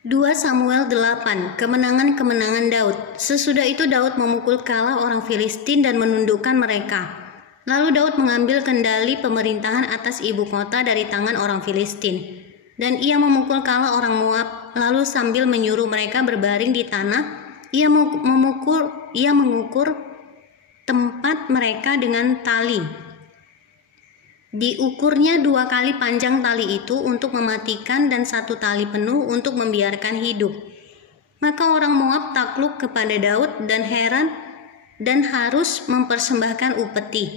2 Samuel 8. Kemenangan-kemenangan Daud. Sesudah itu Daud memukul kalah orang Filistin dan menundukkan mereka. Lalu Daud mengambil kendali pemerintahan atas ibu kota dari tangan orang Filistin. Dan ia memukul kalah orang Moab, lalu sambil menyuruh mereka berbaring di tanah, ia mengukur tempat mereka dengan tali. Diukurnya 2 kali panjang tali itu untuk mematikan dan 1 tali penuh untuk membiarkan hidup. Maka orang Moab takluk kepada Daud dan heran dan harus mempersembahkan upeti.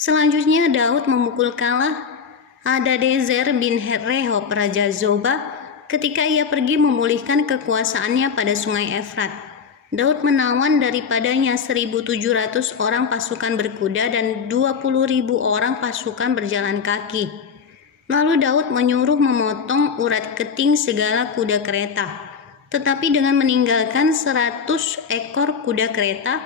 Selanjutnya Daud memukul kalah Hadadezer bin Rehob Raja Zoba ketika ia pergi memulihkan kekuasaannya pada sungai Efrat. Daud menawan daripadanya 1.700 orang pasukan berkuda dan 20.000 orang pasukan berjalan kaki. Lalu Daud menyuruh memotong urat keting segala kuda kereta, tetapi dengan meninggalkan 100 ekor kuda kereta.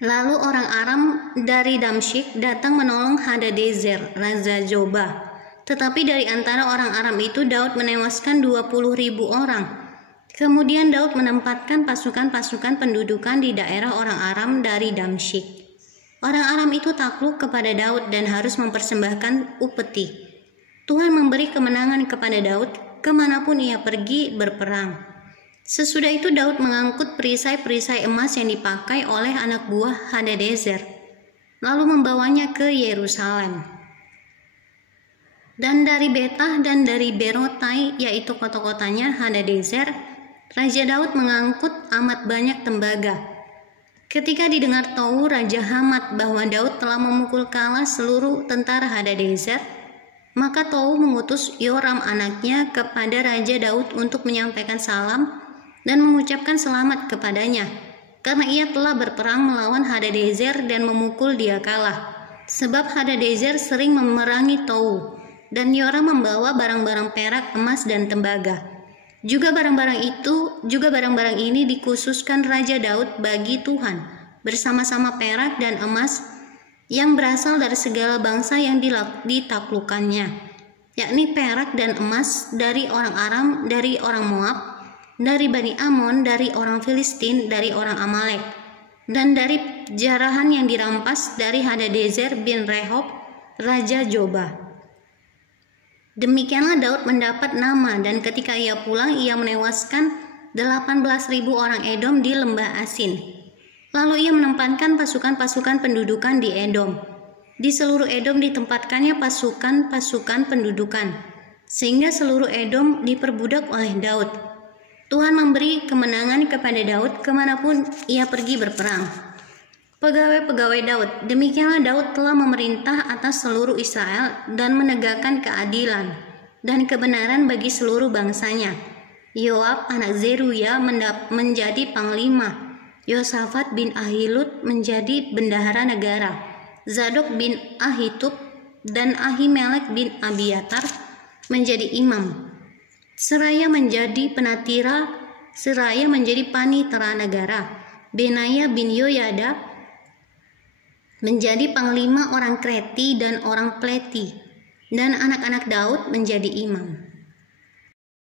Lalu orang Aram dari Damsyik datang menolong Hadadezer, Raja Zoba. Tetapi dari antara orang Aram itu Daud menewaskan 20.000 orang. Kemudian Daud menempatkan pasukan-pasukan pendudukan di daerah orang Aram dari Damsyik. Orang Aram itu takluk kepada Daud dan harus mempersembahkan upeti. Tuhan memberi kemenangan kepada Daud kemanapun ia pergi berperang. Sesudah itu Daud mengangkut perisai-perisai emas yang dipakai oleh anak buah Hadadezer, lalu membawanya ke Yerusalem. Dan dari Betah dan dari Berotai, yaitu kota-kotanya Hadadezer, Raja Daud mengangkut amat banyak tembaga. Ketika didengar Tou Raja Hamat bahwa Daud telah memukul kalah seluruh tentara Hadadezer, maka Tou mengutus Yoram anaknya kepada Raja Daud untuk menyampaikan salam dan mengucapkan selamat kepadanya, karena ia telah berperang melawan Hadadezer dan memukul dia kalah. Sebab Hadadezer sering memerangi Tou, dan Yoram membawa barang-barang perak, emas, dan tembaga. Juga barang-barang ini dikhususkan Raja Daud bagi Tuhan, bersama-sama perak dan emas yang berasal dari segala bangsa yang ditaklukkannya, yakni perak dan emas dari orang Aram, dari orang Moab, dari Bani Amon, dari orang Filistin, dari orang Amalek, dan dari jarahan yang dirampas dari Hadadezer bin Rehob, Raja Zoba. Demikianlah Daud mendapat nama, dan ketika ia pulang ia menewaskan 18.000 orang Edom di lembah Asin. Lalu ia menempatkan pasukan-pasukan pendudukan di Edom. Di seluruh Edom ditempatkannya pasukan-pasukan pendudukan, sehingga seluruh Edom diperbudak oleh Daud. Tuhan memberi kemenangan kepada Daud kemanapun ia pergi berperang. Pegawai-pegawai Daud. Demikianlah Daud telah memerintah atas seluruh Israel dan menegakkan keadilan dan kebenaran bagi seluruh bangsanya. Yoab anak Zeruya menjadi panglima. Yosafat bin Ahilud menjadi bendahara negara. Zadok bin Ahitub dan Ahimelek bin Abiatar menjadi imam. Seraya menjadi penatira, seraya menjadi panitera negara. Benaya bin Yoyada menjadi panglima orang Kreti dan orang Pleti, dan anak-anak Daud menjadi imam.